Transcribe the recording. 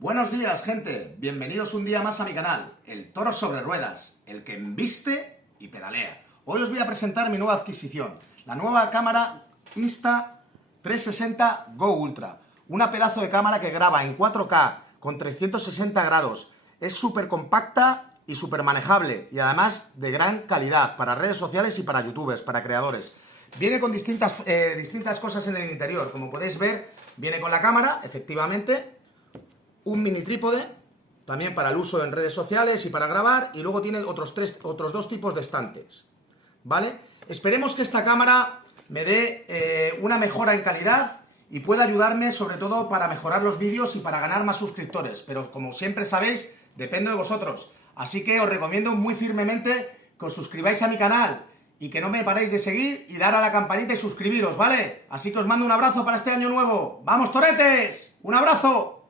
Buenos días, gente. Bienvenidos un día más a mi canal, el Toro Sobre Ruedas, el que embiste y pedalea. Hoy os voy a presentar mi nueva adquisición, la nueva cámara Insta360 Go Ultra. Una pedazo de cámara que graba en 4K con 360 grados. Es súper compacta y súper manejable y además de gran calidad para redes sociales y para youtubers, para creadores. Viene con distintas cosas en el interior. Como podéis ver, viene con la cámara, efectivamente, un mini trípode, también para el uso en redes sociales y para grabar, y luego tiene otros dos tipos de estantes, ¿vale? Esperemos que esta cámara me dé una mejora en calidad y pueda ayudarme sobre todo para mejorar los vídeos y para ganar más suscriptores, pero como siempre sabéis, depende de vosotros, así que os recomiendo muy firmemente que os suscribáis a mi canal y que no me paréis de seguir y dar a la campanita y suscribiros, ¿vale? Así que os mando un abrazo para este año nuevo. ¡Vamos, toretes! ¡Un abrazo!